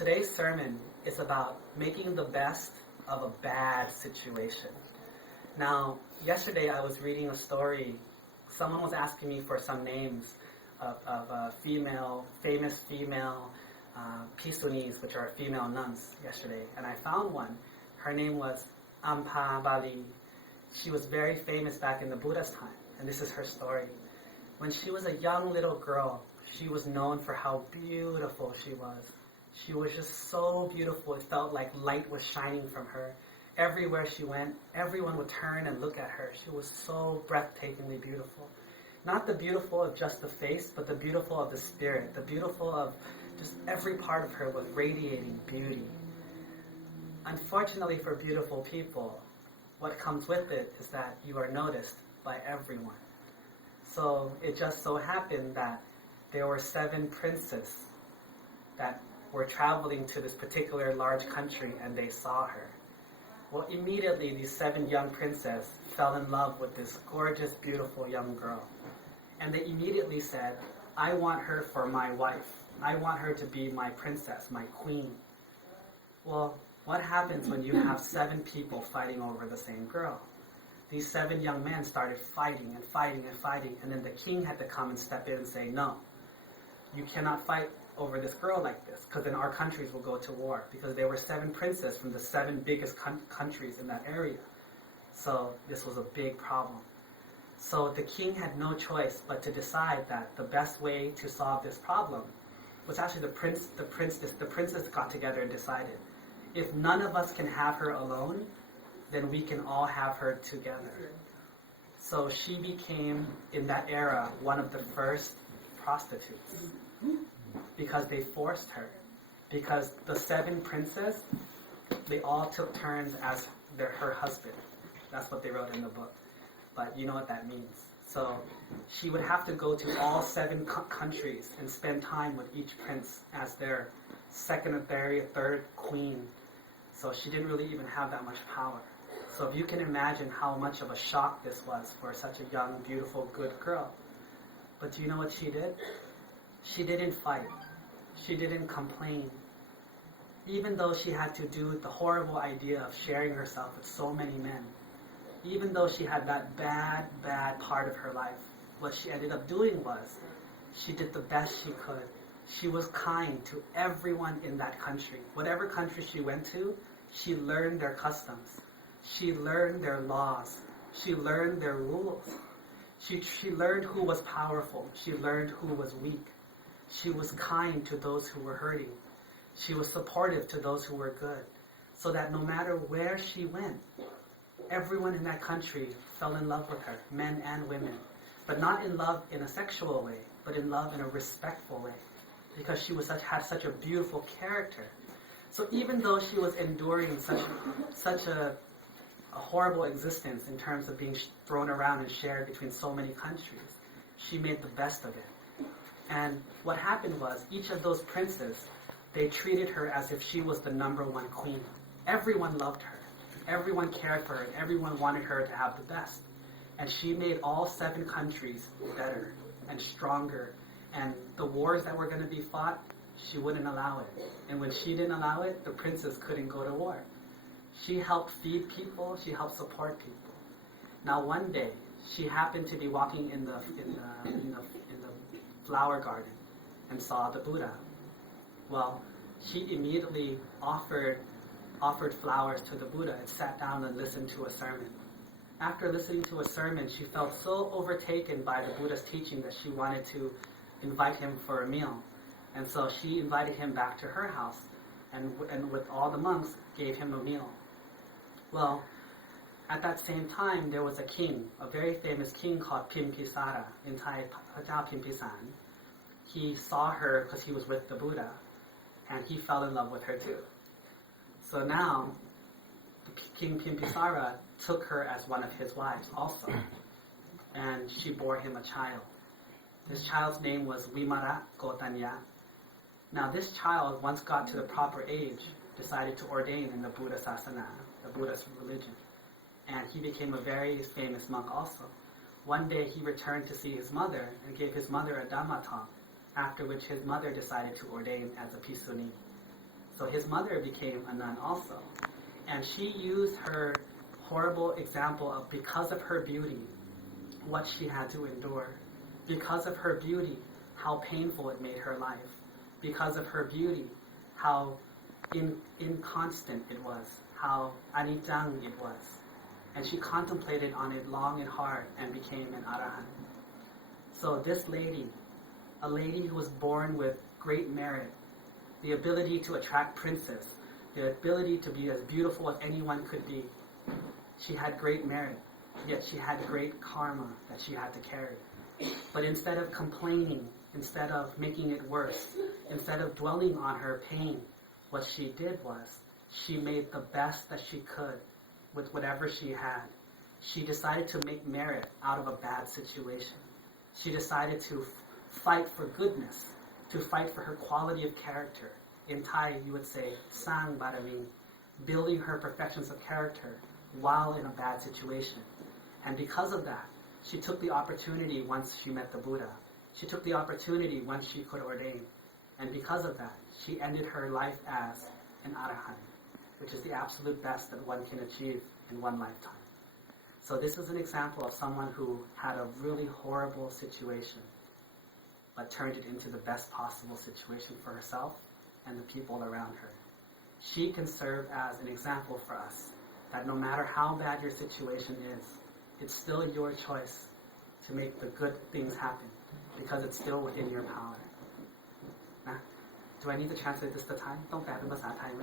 Today's sermon is about making the best of a bad situation. Now, yesterday I was reading a story. Someone was asking me for some names of famous female Pisunis, which are female nuns, yesterday. And I found one. Her name was Ambapali. She was very famous back in the Buddha's time. And this is her story. When she was a young little girl, she was known for how beautiful she was. She was just so beautiful. It felt like light was shining from her. Everywhere she went, everyone would turn and look at her. She was so breathtakingly beautiful. Not the beautiful of just the face, but the beautiful of the spirit. The beautiful of just every part of her was radiating beauty. Unfortunately for beautiful people, what comes with it is that you are noticed by everyone. So it just so happened that there were 7 princes that were traveling to this particular large country, and they saw her. Well, immediately these 7 young princes fell in love with this gorgeous, beautiful young girl. And they immediately said, I want her for my wife. I want her to be my princess, my queen. Well, what happens when you have 7 people fighting over the same girl? These 7 young men started fighting and fighting and fighting, and then the king had to come and step in and say, no, you cannot fight over this girl like this, because then our countries will go to war, because there were 7 princes from the 7 biggest countries in that area. So this was a big problem. So the king had no choice but to decide that the best way to solve this problem was actually the princes got together and decided, if none of us can have her alone, then we can all have her together. So she became, in that era, one of the first prostitutes, because they forced her. Because the 7 princes, they all took turns as her husband. That's what they wrote in the book. But you know what that means. So she would have to go to all 7 countries and spend time with each prince as their second or third queen. So she didn't really even have that much power. So if you can imagine how much of a shock this was for such a young, beautiful, good girl. But do you know what she did? She didn't fight. She didn't complain. Even though she had to do the horrible idea of sharing herself with so many men, even though she had that bad part of her life, what she ended up doing was, she did the best she could. She was kind to everyone in that country. Whatever country she went to, she learned their customs. She learned their laws. She learned their rules. She learned who was powerful. She learned who was weak. She was kind to those who were hurting. She was supportive to those who were good. So that no matter where she went, everyone in that country fell in love with her, men and women. But not in love in a sexual way, but in love in a respectful way. Because she had such a beautiful character. So even though she was enduring such a horrible existence in terms of being thrown around and shared between so many countries, she made the best of it. And what happened was, each of those princes, they treated her as if she was the #1 queen. Everyone loved her. Everyone cared for her. And everyone wanted her to have the best. And she made all 7 countries better and stronger. And the wars that were going to be fought, she wouldn't allow it. And when she didn't allow it, the princes couldn't go to war. She helped feed people. She helped support people. Now one day, she happened to be walking in the flower garden and saw the Buddha. Well, she immediately offered flowers to the Buddha and sat down and listened to a sermon. After listening to a sermon, she felt so overtaken by the Buddha's teaching that she wanted to invite him for a meal. And so she invited him back to her house, and with all the monks, gave him a meal. Well, at that same time, there was a king, a very famous king called Pimpisara, in Thai, Pajao Pimpisan. He saw her because he was with the Buddha, and he fell in love with her too. So now, King Pimpisara took her as one of his wives also, and she bore him a child. This child's name was Vimara Gotanya. Now this child, once got to the proper age, decided to ordain in the Buddha Sasana, the Buddhist religion. And he became a very famous monk also. One day he returned to see his mother and gave his mother a Dhamma talk, after which his mother decided to ordain as a Pisuni. So his mother became a nun also. And she used her horrible example of because of her beauty, what she had to endure. Because of her beauty, how painful it made her life. Because of her beauty, how inconstant it was, how anicca it was. And she contemplated on it long and hard and became an arahant. So this lady, a lady who was born with great merit, the ability to attract princes, the ability to be as beautiful as anyone could be, she had great merit, yet she had great karma that she had to carry. But instead of complaining, instead of making it worse, instead of dwelling on her pain, what she did was, she made the best that she could with whatever she had. She decided to make merit out of a bad situation. She decided to fight for goodness, to fight for her quality of character. In Thai, you would say, sang barami, building her perfections of character while in a bad situation. And because of that, she took the opportunity once she met the Buddha. She took the opportunity once she could ordain. And because of that, she ended her life as an arahant, which is the absolute best that one can achieve in one lifetime. So this is an example of someone who had a really horrible situation, but turned it into the best possible situation for herself and the people around her. She can serve as an example for us, that no matter how bad your situation is, it's still your choice to make the good things happen, because it's still within your power. นะ Do I need to translate this to Thai? ต้องแปลเป็นภาษาไทยไหม